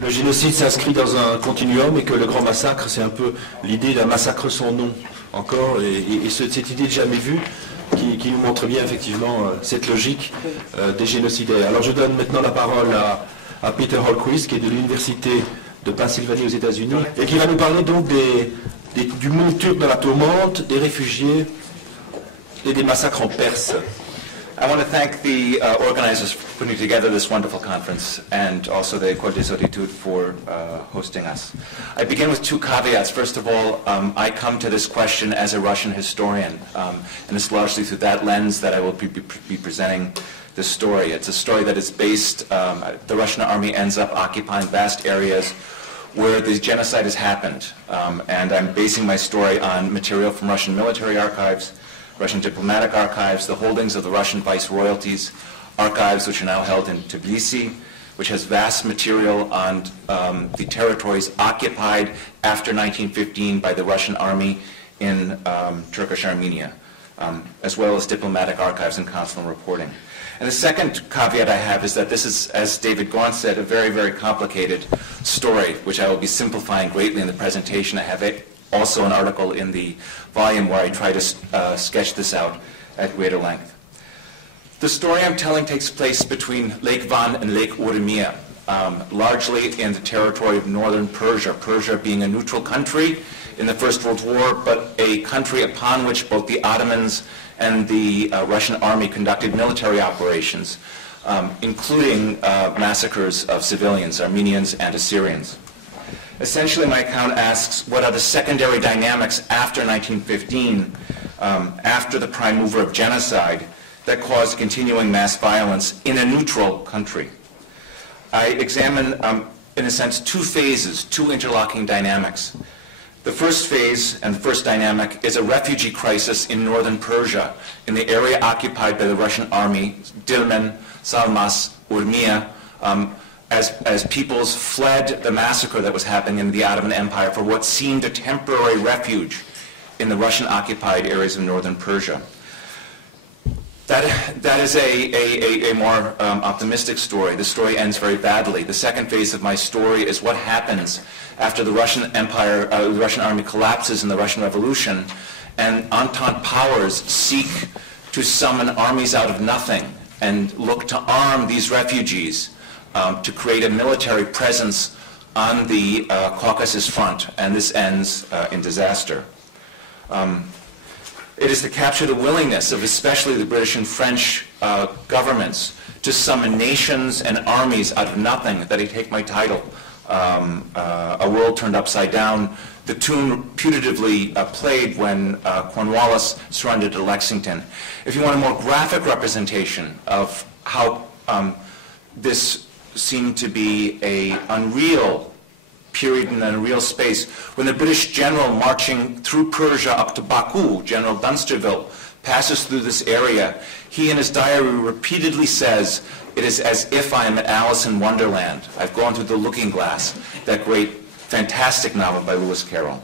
Le génocide s'inscrit dans un continuum et que le grand massacre, c'est un peu l'idée d'un massacre sans nom encore, et cette idée de jamais vue qui nous montre bien effectivement cette logique des génocidaires. Alors je donne maintenant la parole à Peter Holquist, qui est de l'Université de Pennsylvanie aux États-Unis, et qui va nous parler donc du monde turc dans la tourmente, des réfugiés et des massacres en Perse. I want to thank the organizers for putting together this wonderful conference and also the École des Auditudes for hosting us. I begin with two caveats. First of all, I come to this question as a Russian historian, and it's largely through that lens that I will be presenting this story. It's a story that is based, the Russian army ends up occupying vast areas where the genocide has happened, and I'm basing my story on material from Russian military archives, Russian diplomatic archives, the holdings of the Russian viceroyalties, archives which are now held in Tbilisi, which has vast material on the territories occupied after 1915 by the Russian army in Turkish Armenia, as well as diplomatic archives and consular reporting. And the second caveat I have is that this is, as David Gaughan said, a very, very complicated story, which I will be simplifying greatly in the presentation. I have also an article in the volume where I try to sketch this out at greater length. The story I'm telling takes place between Lake Van and Lake Urmia, largely in the territory of northern Persia, Persia being a neutral country in the First World War, but a country upon which both the Ottomans and the Russian army conducted military operations, including massacres of civilians, Armenians and Assyrians. Essentially, my account asks, what are the secondary dynamics after 1915, after the prime mover of genocide, that caused continuing mass violence in a neutral country? I examine, in a sense, two phases, two interlocking dynamics. The first phase and the first dynamic is a refugee crisis in northern Persia, in the area occupied by the Russian army, Dilmen, Salmas, Urmia, as peoples fled the massacre that was happening in the Ottoman Empire for what seemed a temporary refuge in the Russian-occupied areas of northern Persia. That is a more optimistic story. The story ends very badly. The second phase of my story is what happens after the Russian Empire, the Russian army collapses in the Russian Revolution, and Entente powers seek to summon armies out of nothing and look to arm these refugees to create a military presence on the Caucasus front, and this ends in disaster. It is to capture the willingness of especially the British and French governments to summon nations and armies out of nothing that I take my title, A World Turned Upside Down, the tune putatively played when Cornwallis surrendered to Lexington. If you want a more graphic representation of how this seemed to be an unreal period in an unreal space, when the British general marching through Persia up to Baku, General Dunsterville, passes through this area, he in his diary repeatedly says, "It is as if I am at Alice in Wonderland. I've gone through the looking glass," that great, fantastic novel by Lewis Carroll.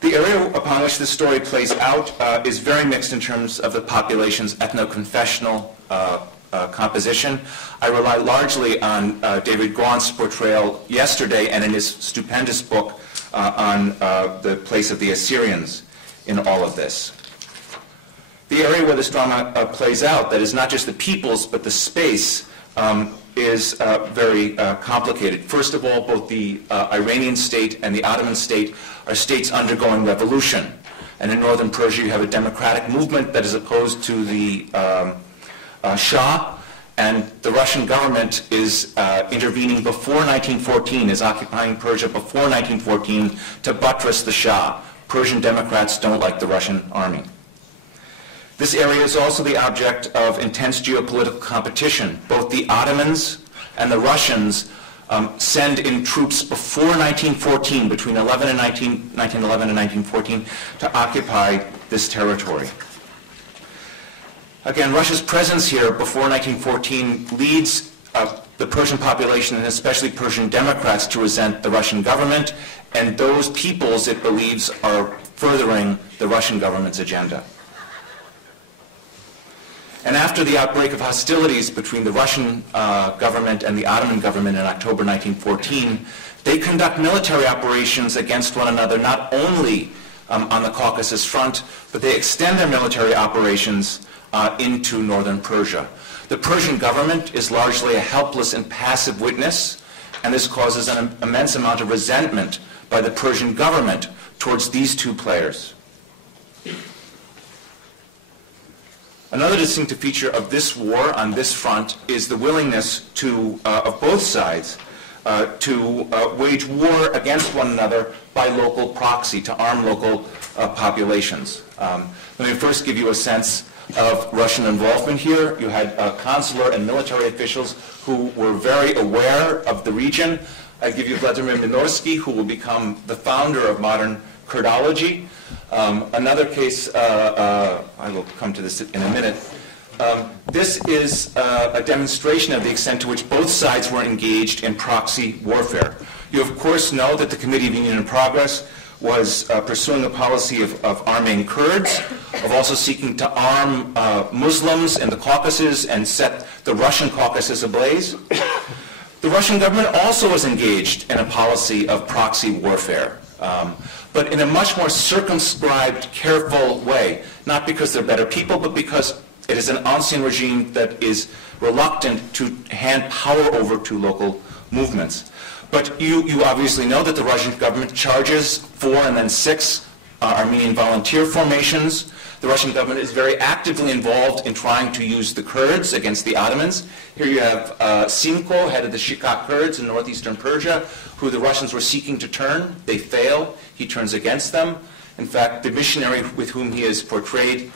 The area upon which this story plays out is very mixed in terms of the population's ethno-confessional composition. I rely largely on David Gaughan's portrayal yesterday and in his stupendous book on the place of the Assyrians in all of this. The area where this drama plays out, that is not just the peoples but the space, is very complicated. First of all, both the Iranian state and the Ottoman state are states undergoing revolution. And in northern Persia you have a democratic movement that is opposed to the Shah, and the Russian government is intervening before 1914, is occupying Persia before 1914 to buttress the Shah. Persian Democrats don't like the Russian army. This area is also the object of intense geopolitical competition. Both the Ottomans and the Russians send in troops before 1914, between 1911 and 1914, to occupy this territory. Again, Russia's presence here before 1914 leads the Persian population, and especially Persian Democrats, to resent the Russian government and those peoples it believes are furthering the Russian government's agenda. And after the outbreak of hostilities between the Russian government and the Ottoman government in October 1914, they conduct military operations against one another, not only on the Caucasus front, but they extend their military operations into northern Persia. The Persian government is largely a helpless and passive witness, and this causes an immense amount of resentment by the Persian government towards these two players. Another distinctive feature of this war on this front is the willingness of both sides to wage war against one another by local proxy, to arm local populations. Let me first give you a sense of Russian involvement here. You had consular and military officials who were very aware of the region. I give you Vladimir Minorsky, who will become the founder of modern Kurdology. Another case, I will come to this in a minute. This is a demonstration of the extent to which both sides were engaged in proxy warfare. You of course know that the Committee of Union and Progress was pursuing a policy of arming Kurds, of also seeking to arm Muslims in the Caucasus and set the Russian Caucasus ablaze. The Russian government also was engaged in a policy of proxy warfare, but in a much more circumscribed, careful way, not because they're better people, but because it is an ancien regime that is reluctant to hand power over to local movements. But you obviously know that the Russian government charges 4 and then 6 Armenian volunteer formations. The Russian government is very actively involved in trying to use the Kurds against the Ottomans. Here you have Simko, head of the Shikak Kurds in northeastern Persia, who the Russians were seeking to turn. They fail. He turns against them. In fact, the missionary with whom he is portrayed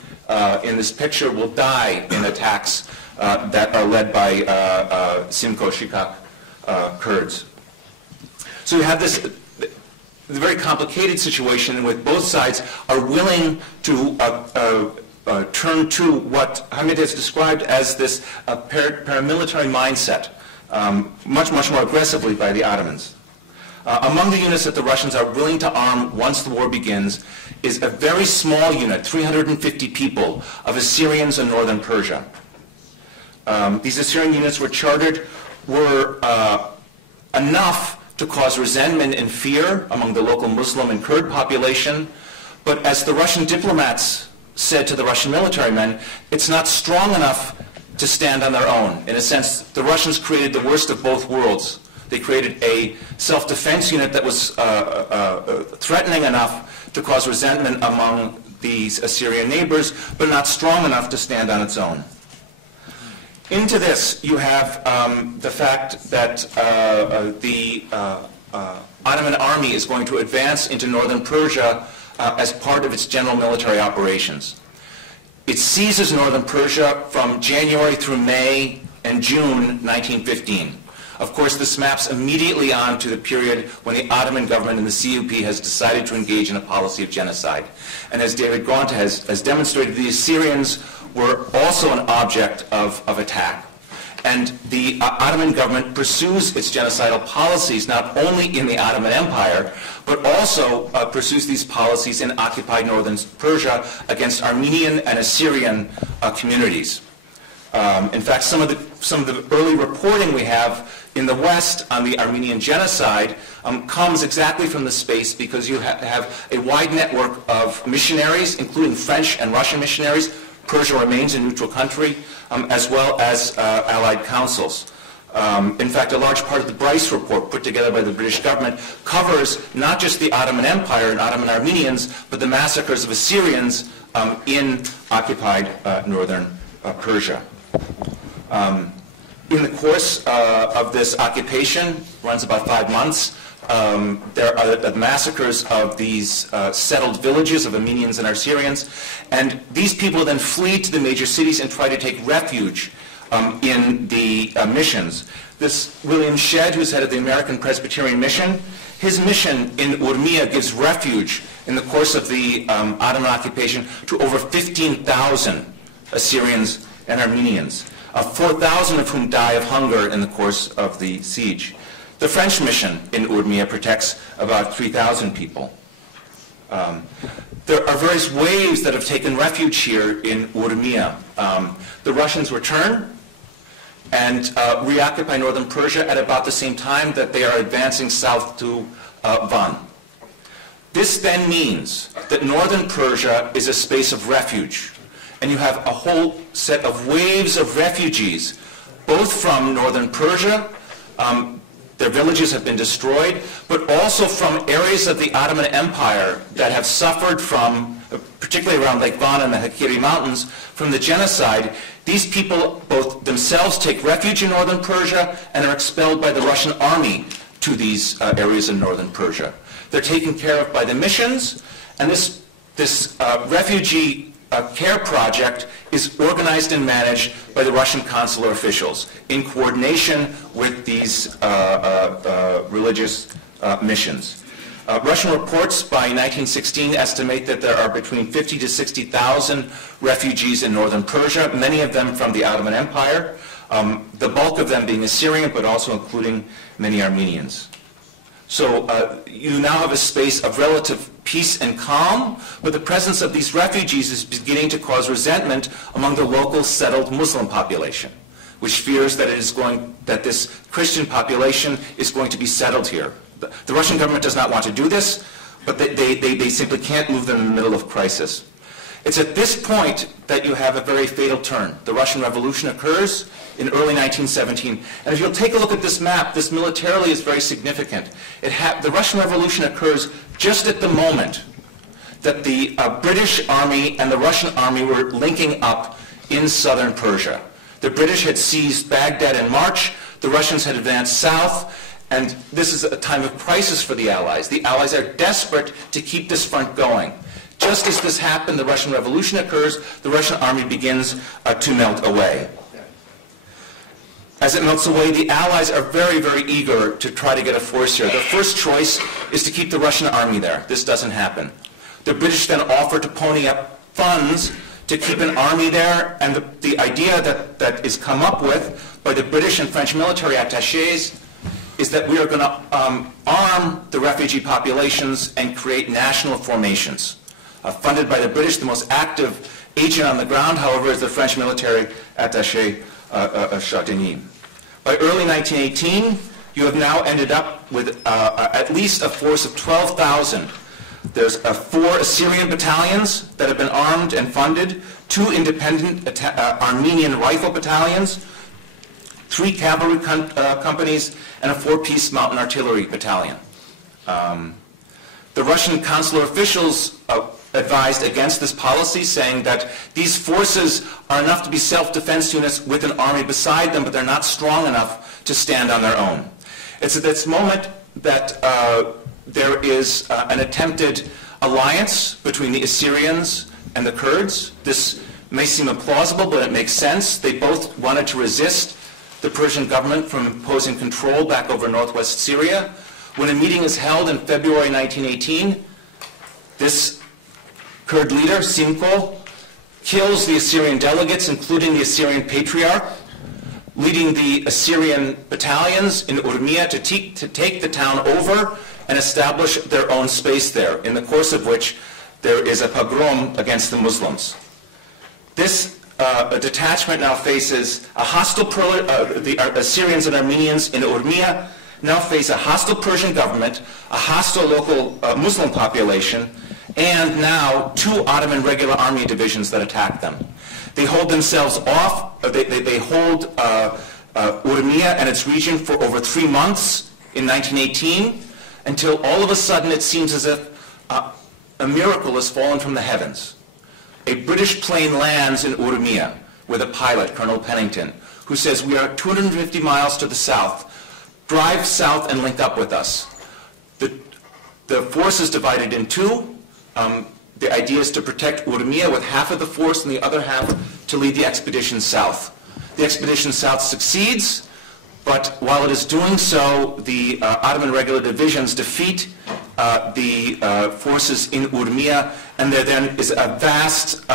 in this picture will die in attacks that are led by Simko Shikak Kurds. So you have this very complicated situation in which both sides are willing to turn to what Hamid has described as this paramilitary mindset, much more aggressively by the Ottomans. Among the units that the Russians are willing to arm once the war begins is a very small unit, 350 people, of Assyrians in northern Persia. These Assyrian units were chartered, were enough to cause resentment and fear among the local Muslim and Kurd population, but as the Russian diplomats said to the Russian military men, it's not strong enough to stand on their own. In a sense, the Russians created the worst of both worlds. They created a self-defense unit that was threatening enough to cause resentment among these Assyrian neighbors, but not strong enough to stand on its own. Into this, you have the fact that the Ottoman army is going to advance into northern Persia as part of its general military operations. It seizes northern Persia from January through May and June 1915. Of course, this maps immediately on to the period when the Ottoman government and the CUP has decided to engage in a policy of genocide. And as David Grant has demonstrated, the Assyrians were also an object of attack. And the Ottoman government pursues its genocidal policies not only in the Ottoman Empire, but also pursues these policies in occupied northern Persia against Armenian and Assyrian communities. In fact, some of the early reporting we have in the West on the Armenian genocide comes exactly from the space because you have a wide network of missionaries, including French and Russian missionaries. Persia remains a neutral country, as well as allied councils. In fact, a large part of the Bryce report put together by the British government covers not just the Ottoman Empire and Ottoman Armenians, but the massacres of Assyrians in occupied northern Persia. In the course of this occupation, runs about 5 months, there are the massacres of these settled villages of Armenians and Assyrians, and these people then flee to the major cities and try to take refuge in the missions. This William Shedd, who's head of the American Presbyterian Mission, his mission in Urmia gives refuge in the course of the Ottoman occupation to over 15,000 Assyrians and Armenians, 4,000 of whom die of hunger in the course of the siege. The French mission in Urmia protects about 3,000 people. There are various waves that have taken refuge here in Urmia. The Russians return and reoccupy northern Persia at about the same time that they are advancing south to Van. This then means that northern Persia is a space of refuge, and you have a whole set of waves of refugees, both from northern Persia, their villages have been destroyed, but also from areas of the Ottoman Empire that have suffered from, particularly around Lake Van and the Hakiri Mountains, from the genocide. These people both themselves take refuge in northern Persia and are expelled by the Russian army to these areas in northern Persia. They're taken care of by the missions, and this refugee care project is organized and managed by the Russian consular officials in coordination with these religious missions. Russian reports by 1916 estimate that there are between 50 to 60,000 refugees in northern Persia, many of them from the Ottoman Empire, the bulk of them being Assyrian, but also including many Armenians. So you now have a space of relative peace and calm, but the presence of these refugees is beginning to cause resentment among the local settled Muslim population, which fears that that this Christian population is going to be settled here. The Russian government does not want to do this, but they simply can't move them in the middle of crisis. It's at this point that you have a very fatal turn. The Russian Revolution occurs in early 1917. And if you'll take a look at this map, this militarily is very significant. The Russian Revolution occurs just at the moment that the British army and the Russian army were linking up in southern Persia. The British had seized Baghdad in March. The Russians had advanced south. And this is a time of crisis for the Allies. The Allies are desperate to keep this front going. Just as this happened, the Russian Revolution occurs, the Russian army begins to melt away. As it melts away, the Allies are very, very eager to try to get a force here. Their first choice is to keep the Russian army there. This doesn't happen. The British then offer to pony up funds to keep an army there, and the idea that is come up with by the British and French military attachés is that we are going to arm the refugee populations and create national formations. Funded by the British, the most active agent on the ground, however, is the French military attaché Châtigny. By early 1918, you have now ended up with at least a force of 12,000. There's 4 Assyrian battalions that have been armed and funded, 2 independent Armenian rifle battalions, 3 cavalry companies, and a 4-piece mountain artillery battalion. The Russian consular officials advised against this policy, saying that these forces are enough to be self-defense units with an army beside them, but they're not strong enough to stand on their own. It's at this moment that there is an attempted alliance between the Assyrians and the Kurds. This may seem implausible, but it makes sense. They both wanted to resist the Persian government from imposing control back over northwest Syria. When a meeting is held in February 1918, this Kurd leader, Simko, kills the Assyrian delegates, including the Assyrian patriarch, leading the Assyrian battalions in Urmia to take the town over and establish their own space there, in the course of which there is a pogrom against the Muslims. This detachment now faces a hostile, the Assyrians and Armenians in Urmia now face a hostile Persian government, a hostile local Muslim population, and now 2 Ottoman regular army divisions that attack them. They hold themselves off, they hold Urmia and its region for over 3 months in 1918, until all of a sudden it seems as if a miracle has fallen from the heavens. A British plane lands in Urmia with a pilot, Colonel Pennington, who says, "We are 250 miles to the south. Drive south and link up with us." The force is divided in 2. The idea is to protect Urmia with half of the force and the other half to lead the expedition south. The expedition south succeeds, but while it is doing so, the Ottoman regular divisions defeat the forces in Urmia, and there then is a vast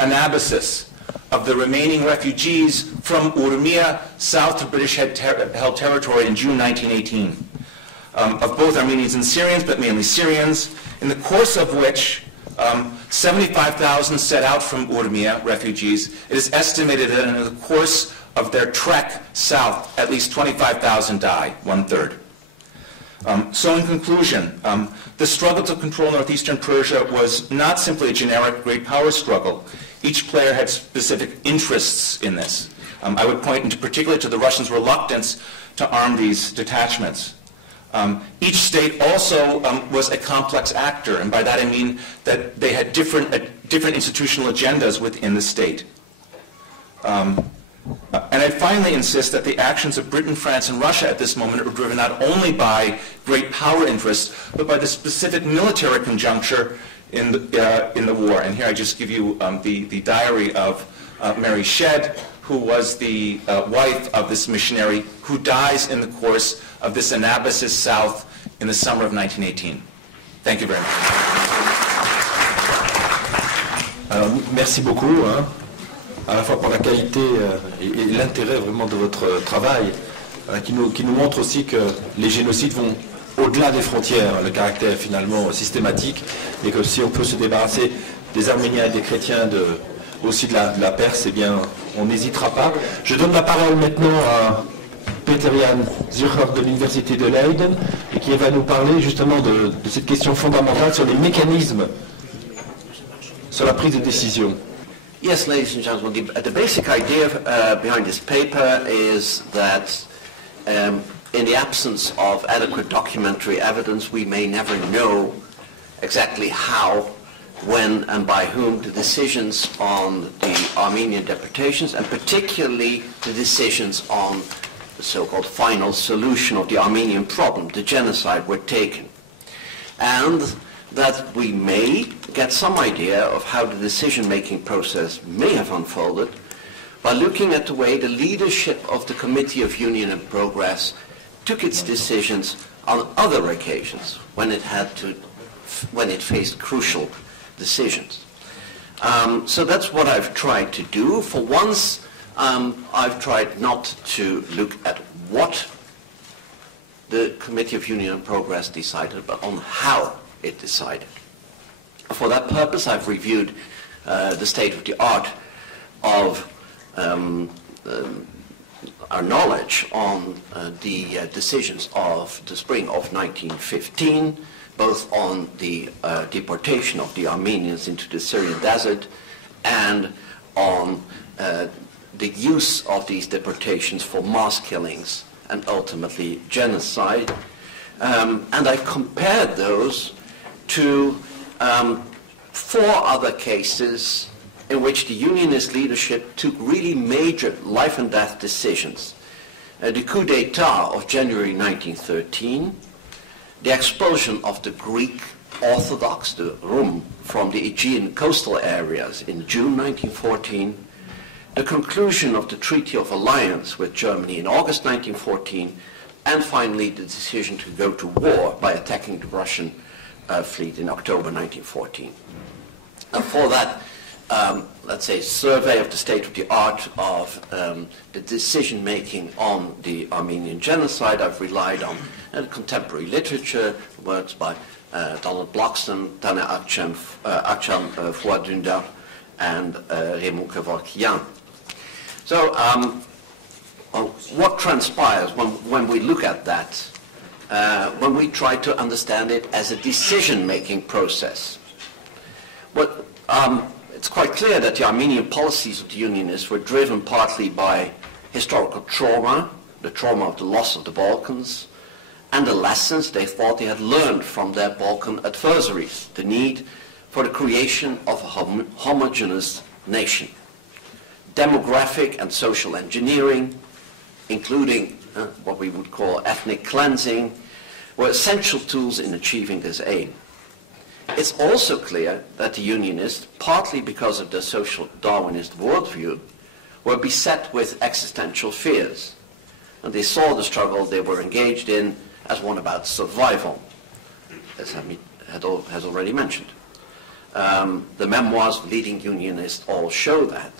anabasis of the remaining refugees from Urmia south to British held territory in June 1918. of both Armenians and Syrians, but mainly Syrians, in the course of which 75,000 set out from Urmia, refugees. It is estimated that in the course of their trek south, at least 25,000 die, 1/3. So in conclusion, the struggle to control northeastern Persia was not simply a generic great power struggle. Each player had specific interests in this. I would point in particular to the Russians' reluctance to arm these detachments. Each state also was a complex actor, and by that I mean that they had different institutional agendas within the state. And I finally insist that the actions of Britain, France, and Russia at this moment are driven not only by great power interests, but by the specific military conjuncture in the war. And here I just give you the diary of Mary Shedd, who was the wife of this missionary who dies in the course of this Anabasis south in the summer of 1918. Thank you very much. Alors, merci beaucoup, hein, à la fois pour la qualité et l'intérêt vraiment de votre travail, qui nous montre aussi que les génocides vont au-delà des frontières, le caractère finalement systématique, et que si on peut se débarrasser des Arméniens et des chrétiens aussi de la Perse, eh bien, on n'hésitera pas. Je donne la parole maintenant à Erik-Jan Zürcher de l'Université de Leyde, et qui va nous parler justement de cette question fondamentale sur les mécanismes, sur la prise de décision. Yes, ladies and gentlemen, the basic idea behind this paper is that in the absence of adequate documentary evidence, we may never know exactly how, when, and by whom the decisions on the Armenian deportations, and particularly the decisions on the so-called final solution of the Armenian problem, the genocide, were taken. And that we may get some idea of how the decision-making process may have unfolded by looking at the way the leadership of the Committee of Union and Progress took its decisions on other occasions when it faced crucial decisions. So that's what I've tried to do. For once, I've tried not to look at what the Committee of Union and Progress decided, but on how it decided. For that purpose, I've reviewed the state-of-the-art of our knowledge on the decisions of the spring of 1915, both on the deportation of the Armenians into the Syrian desert and on the use of these deportations for mass killings and ultimately genocide. And I've compared those to 4 other cases in which the Unionist leadership took really major life and death decisions. The coup d'etat of January 1913, the expulsion of the Greek Orthodox, the Rum, from the Aegean coastal areas in June 1914, the conclusion of the Treaty of Alliance with Germany in August 1914, and finally the decision to go to war by attacking the Russian fleet in October 1914. Now for that, let's say, survey of the state of the art of the decision-making on the Armenian genocide, I've relied on contemporary literature, works by Donald Bloxham, Tane Akçam Fuadündar, and Raymond Kevorkian. So what transpires when we look at that, when we try to understand it as a decision-making process? Well, it's quite clear that the Armenian policies of the Unionists were driven partly by historical trauma, the trauma of the loss of the Balkans, and the lessons they thought they had learned from their Balkan adversaries, the need for the creation of a homogeneous nation. Demographic and social engineering, including what we would call ethnic cleansing, were essential tools in achieving this aim. It's also clear that the Unionists, partly because of their social Darwinist worldview, were beset with existential fears, and they saw the struggle they were engaged in as one about survival, as Hamid has already mentioned. The memoirs of leading Unionists all show that.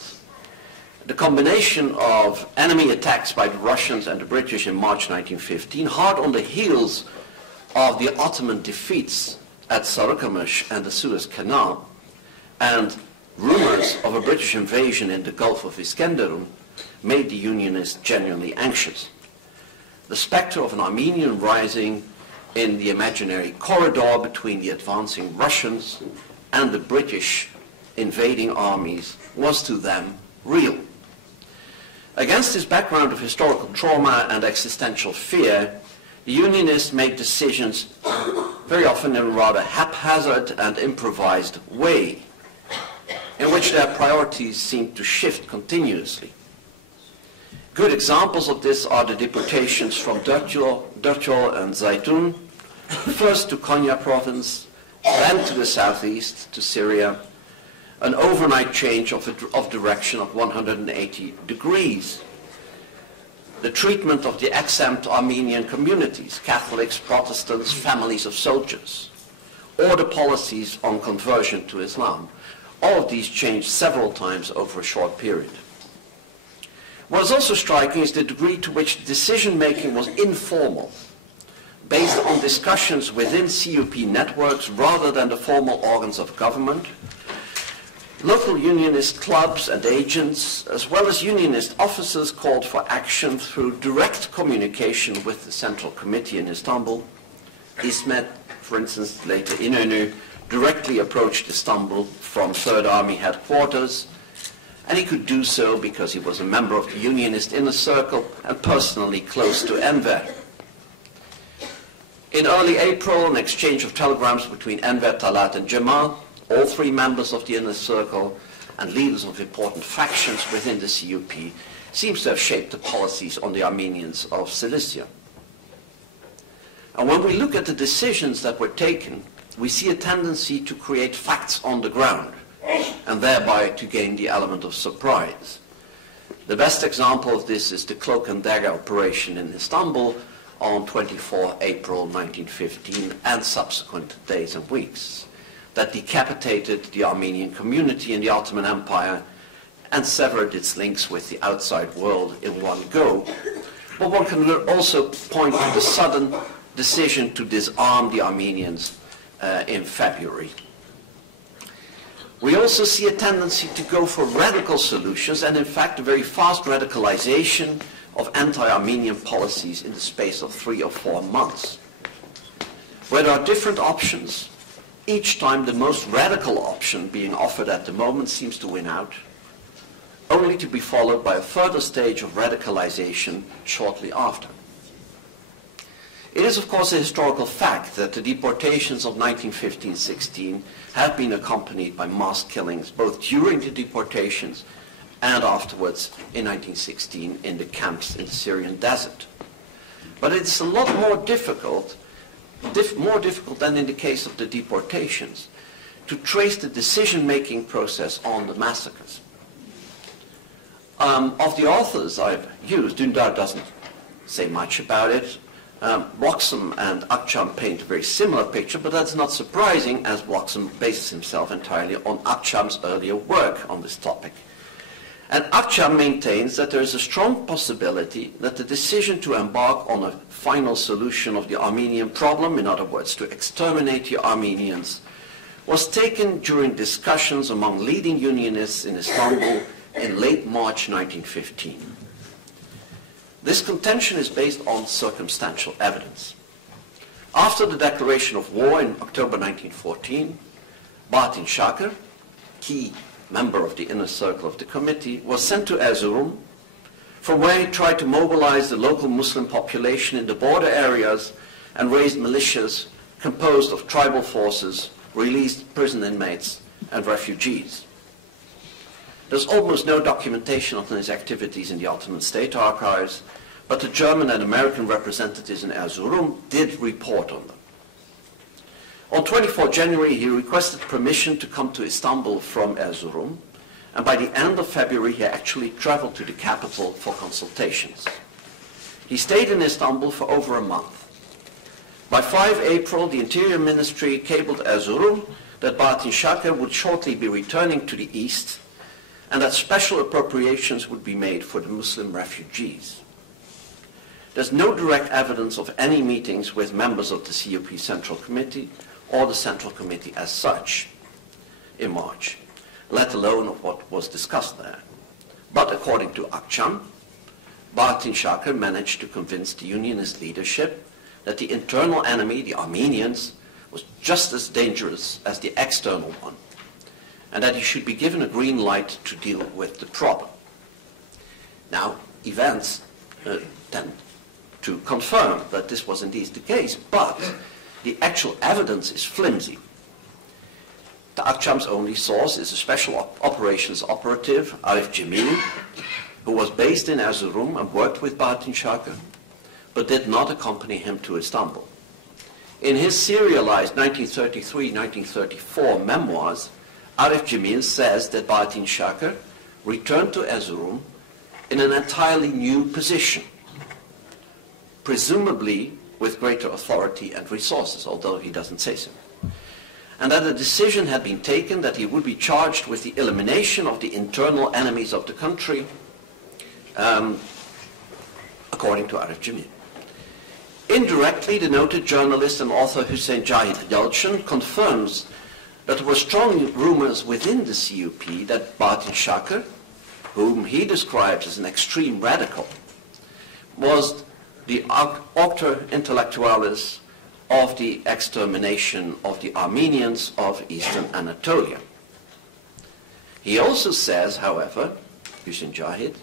The combination of enemy attacks by the Russians and the British in March 1915, hard on the heels of the Ottoman defeats at Sarıkamış and the Suez Canal, and rumors of a British invasion in the Gulf of Iskenderun made the Unionists genuinely anxious. The specter of an Armenian rising in the imaginary corridor between the advancing Russians and the British invading armies was to them real. Against this background of historical trauma and existential fear, the Unionists made decisions very often in a rather haphazard and improvised way, in which their priorities seemed to shift continuously. Good examples of this are the deportations from Dörtjol and Zaytun, first to Konya province, then to the southeast, to Syria, an overnight change of direction of 180 degrees. The treatment of the exempt Armenian communities, Catholics, Protestants, families of soldiers, or the policies on conversion to Islam. All of these changed several times over a short period. What is also striking is the degree to which decision-making was informal, based on discussions within CUP networks rather than the formal organs of government. Local unionist clubs and agents, as well as unionist officers, called for action through direct communication with the Central Committee in Istanbul. İsmet, for instance, later İnönü, directly approached Istanbul from Third Army headquarters, and he could do so because he was a member of the unionist inner circle and personally close to Enver. In early April, an exchange of telegrams between Enver, Talat, and Cemal, all three members of the inner circle and leaders of important factions within the CUP, seems to have shaped the policies on the Armenians of Cilicia. And when we look at the decisions that were taken, we see a tendency to create facts on the ground, and thereby to gain the element of surprise. The best example of this is the Cloak and Dagger operation in Istanbul on 24 April 1915 and subsequent days and weeks, that decapitated the Armenian community in the Ottoman Empire and severed its links with the outside world in one go. But one can also point to the sudden decision to disarm the Armenians in February. We also see a tendency to go for radical solutions and in fact a very fast radicalization of anti-Armenian policies in the space of 3 or 4 months. Where there are different options, each time the most radical option being offered at the moment seems to win out, only to be followed by a further stage of radicalization shortly after. It is, of course, a historical fact that the deportations of 1915-16 have been accompanied by mass killings, both during the deportations and afterwards in 1916 in the camps in the Syrian desert. But it's a lot more difficult than in the case of the deportations, to trace the decision-making process on the massacres. Of the authors I've used, Dündar doesn't say much about it. Bloxham and Akçam paint a very similar picture, but that's not surprising, as Bloxham bases himself entirely on Akçam's earlier work on this topic. And Akçam maintains that there is a strong possibility that the decision to embark on a final solution of the Armenian problem, in other words, to exterminate the Armenians, was taken during discussions among leading unionists in Istanbul in late March 1915. This contention is based on circumstantial evidence. After the declaration of war in October 1914, Bahattin Shakir, key member of the inner circle of the committee, was sent to Erzurum, from where he tried to mobilize the local Muslim population in the border areas and raised militias composed of tribal forces, released prison inmates, and refugees. There's almost no documentation of his activities in the Ottoman state archives, but the German and American representatives in Erzurum did report on them. On 24 January, he requested permission to come to Istanbul from Erzurum, and by the end of February, he actually traveled to the capital for consultations. He stayed in Istanbul for over a month. By 5 April, the Interior Ministry cabled Erzurum that Bahattin Shakir would shortly be returning to the east, and that special appropriations would be made for the Muslim refugees. There's no direct evidence of any meetings with members of the CUP Central Committee or the Central Committee as such in March, let alone of what was discussed there. But according to Akçam, Bahattin Şarkı managed to convince the unionist leadership that the internal enemy, the Armenians, was just as dangerous as the external one, and that he should be given a green light to deal with the problem. Now, events tend to confirm that this was indeed the case, but the actual evidence is flimsy. The Akçam's only source is a special operations operative, Arif Cemil, who was based in Erzurum and worked with Bahattin Şarkı, but did not accompany him to Istanbul. In his serialized 1933-1934 memoirs, Arif Cemil says that Bahattin Şarkı returned to Erzurum in an entirely new position, presumably with greater authority and resources, although he doesn't say so. And that a decision had been taken that he would be charged with the elimination of the internal enemies of the country, according to Arif Cemil. Indirectly, the noted journalist and author Hüseyin Cahit Yalçın confirms that there were strong rumors within the CUP that Bahattin Şarkı, whom he describes as an extreme radical, was the auctor intellectualis of the extermination of the Armenians of Eastern Anatolia. He also says, however, Hüseyin Cahit,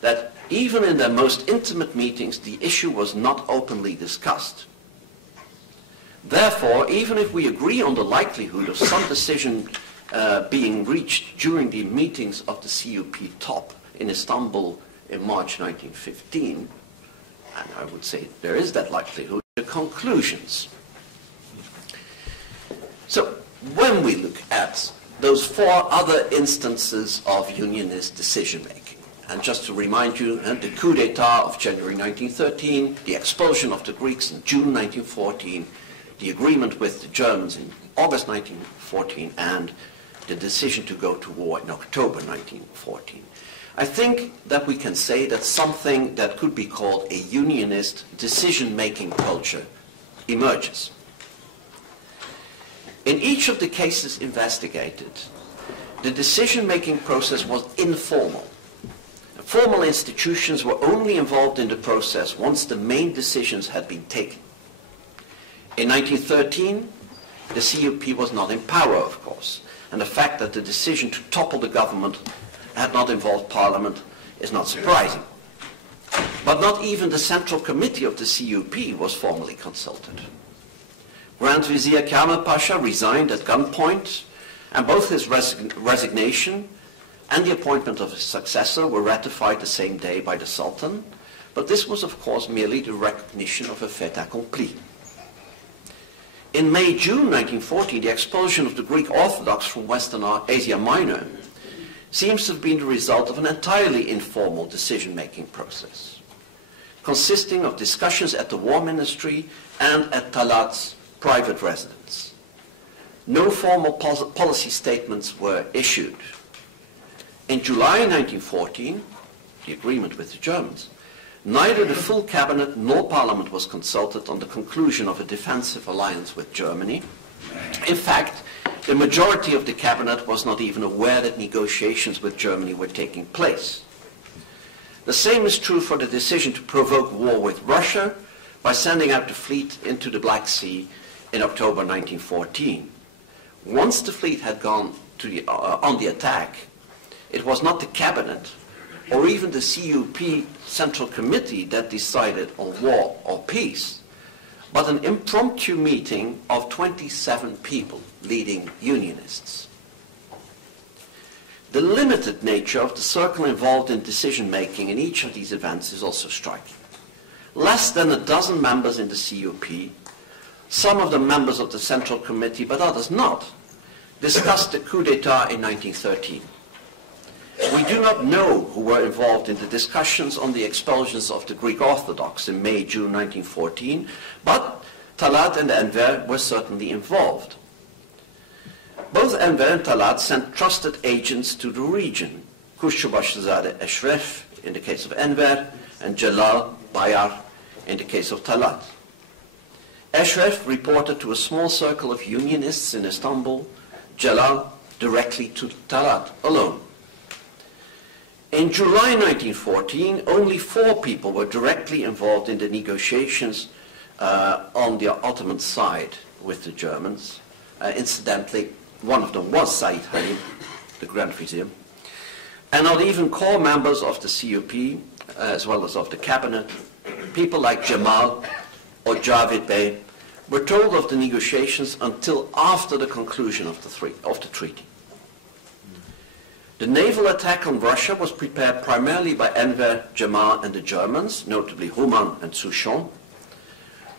that even in their most intimate meetings, the issue was not openly discussed. Therefore, even if we agree on the likelihood of some decision being reached during the meetings of the CUP top in Istanbul in March 1915, and I would say there is that likelihood, the conclusions. So, when we look at those 4 other instances of unionist decision-making, and just to remind you, the coup d'etat of January 1913, the expulsion of the Greeks in June 1914, the agreement with the Germans in August 1914, and the decision to go to war in October 1914. I think that we can say that something that could be called a unionist decision-making culture emerges. In each of the cases investigated, the decision-making process was informal. Formal institutions were only involved in the process once the main decisions had been taken. In 1913, the CUP was not in power, of course, and the fact that the decision to topple the government had not involved Parliament is not surprising. But not even the Central Committee of the CUP was formally consulted. Grand Vizier Kemal Pasha resigned at gunpoint, and both his resignation and the appointment of his successor were ratified the same day by the Sultan, but this was of course merely the recognition of a fait accompli. In May-June 1914, the expulsion of the Greek Orthodox from Western Asia Minor seems to have been the result of an entirely informal decision-making process, consisting of discussions at the War Ministry and at Talat's private residence. No formal policy statements were issued. In July 1914, the agreement with the Germans, neither the full cabinet nor Parliament was consulted on the conclusion of a defensive alliance with Germany. In fact, the majority of the cabinet was not even aware that negotiations with Germany were taking place. The same is true for the decision to provoke war with Russia by sending out the fleet into the Black Sea in October 1914. Once the fleet had gone to on the attack, it was not the cabinet or even the CUP Central Committee that decided on war or peace, but an impromptu meeting of 27 people, leading unionists. The limited nature of the circle involved in decision-making in each of these events is also striking. Less than a dozen members in the CUP, some of them members of the Central Committee, but others not, discussed the coup d'etat in 1913. We do not know who were involved in the discussions on the expulsions of the Greek Orthodox in May-June 1914, but Talat and Enver were certainly involved. Both Enver and Talat sent trusted agents to the region, Kuşçubashizade Eşref in the case of Enver, and Celal Bayar in the case of Talat. Ashraf reported to a small circle of unionists in Istanbul, Jalal directly to Talat alone. In July 1914, only 4 people were directly involved in the negotiations on the Ottoman side with the Germans. Incidentally, one of them was Said Halim, the Grand Vizier, and not even core members of the CUP, as well as of the cabinet, people like Jamal or Javid Bey, were told of the negotiations until after the conclusion of the treaty. The naval attack on Russia was prepared primarily by Enver, Jamal and the Germans, notably Human and Souchon,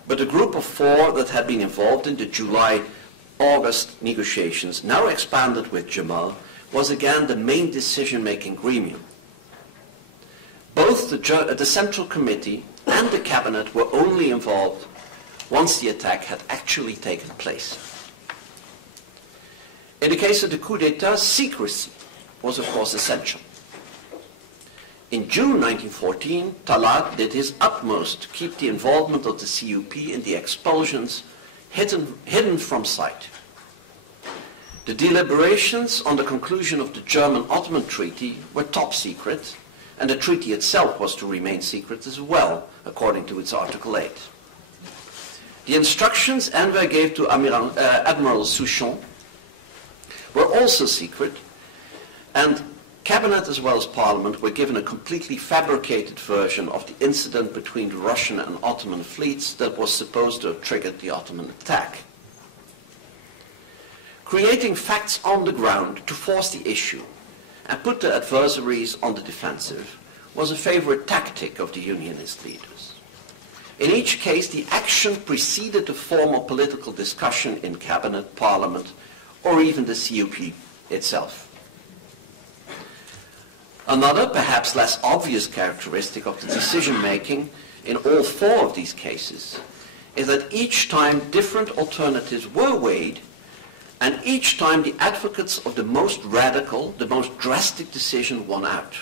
but the group of 4 that had been involved in the July-August negotiations, now expanded with Jamal, was again the main decision-making gremium. Both the Central Committee and the Cabinet were only involved once the attack had actually taken place. In the case of the coup d'etat, secrecy was of course essential. In June 1914, Talat did his utmost to keep the involvement of the CUP in the expulsions hidden from sight. The deliberations on the conclusion of the German-Ottoman treaty were top secret, and the treaty itself was to remain secret as well, according to its Article 8. The instructions Enver gave to Admiral Souchon were also secret, and Cabinet as well as Parliament were given a completely fabricated version of the incident between the Russian and Ottoman fleets that was supposed to have triggered the Ottoman attack. Creating facts on the ground to force the issue and put the adversaries on the defensive was a favorite tactic of the Unionist leaders. In each case, the action preceded the formal political discussion in Cabinet, Parliament, or even the CUP itself. Another, perhaps less obvious characteristic of the decision-making in all 4 of these cases is that each time different alternatives were weighed, and each time the advocates of the most radical, the most drastic decision won out.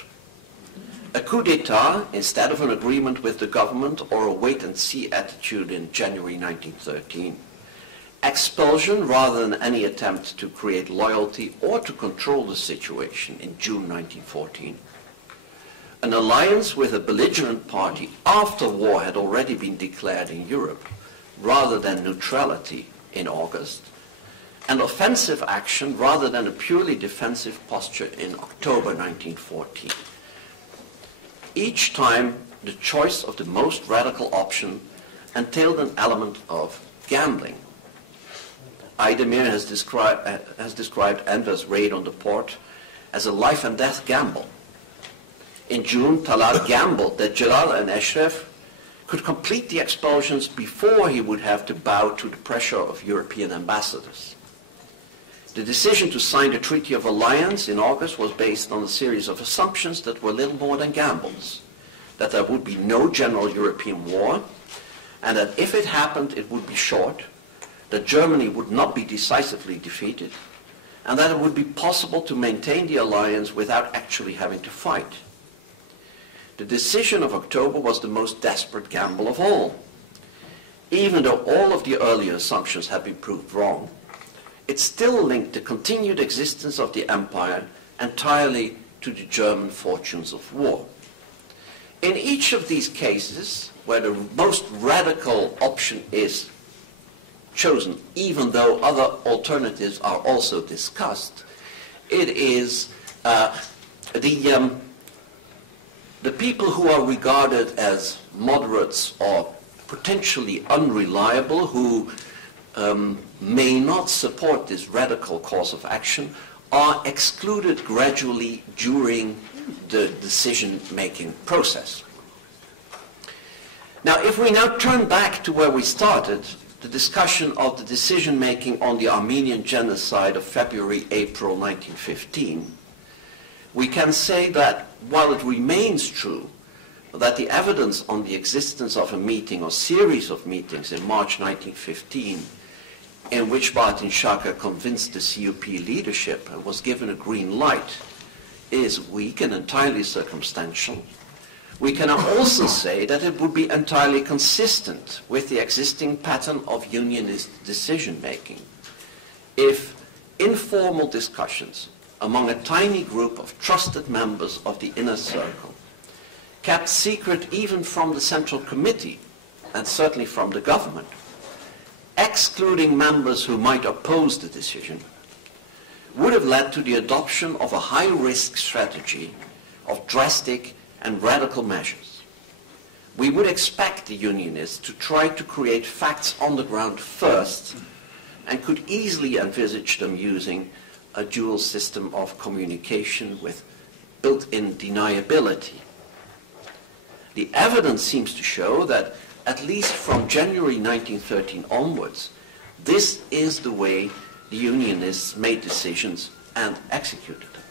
A coup d'etat, instead of an agreement with the government or a wait-and-see attitude in January 1913. Expulsion rather than any attempt to create loyalty or to control the situation in June 1914. An alliance with a belligerent party after war had already been declared in Europe, rather than neutrality in August. And offensive action rather than a purely defensive posture in October 1914. Each time, the choice of the most radical option entailed an element of gambling. Aydemir has described Enver's raid on the port as a life and death gamble. In June, Talat gambled that Jalal and Ashraf could complete the expulsions before he would have to bow to the pressure of European ambassadors. The decision to sign the Treaty of Alliance in August was based on a series of assumptions that were little more than gambles. That there would be no general European war, and that if it happened, it would be short, that Germany would not be decisively defeated, and that it would be possible to maintain the alliance without actually having to fight. The decision of October was the most desperate gamble of all. Even though all of the earlier assumptions had been proved wrong, it still linked the continued existence of the empire entirely to the German fortunes of war. In each of these cases, where the most radical option is chosen, even though other alternatives are also discussed, it is the people who are regarded as moderates or potentially unreliable, who may not support this radical course of action, are excluded gradually during the decision-making process. Now, if we now turn back to where we started, the discussion of the decision-making on the Armenian genocide of February-April 1915, we can say that while it remains true that the evidence on the existence of a meeting or series of meetings in March 1915 in which Martin Schaka convinced the CUP leadership and was given a green light is weak and entirely circumstantial, We can also say that it would be entirely consistent with the existing pattern of unionist decision-making if informal discussions among a tiny group of trusted members of the inner circle, kept secret even from the Central Committee and certainly from the government, excluding members who might oppose the decision, would have led to the adoption of a high-risk strategy of drastic and radical measures. We would expect the unionists to try to create facts on the ground first and could easily envisage them using a dual system of communication with built-in deniability. The evidence seems to show that at least from January 1913 onwards, this is the way the unionists made decisions and executed them.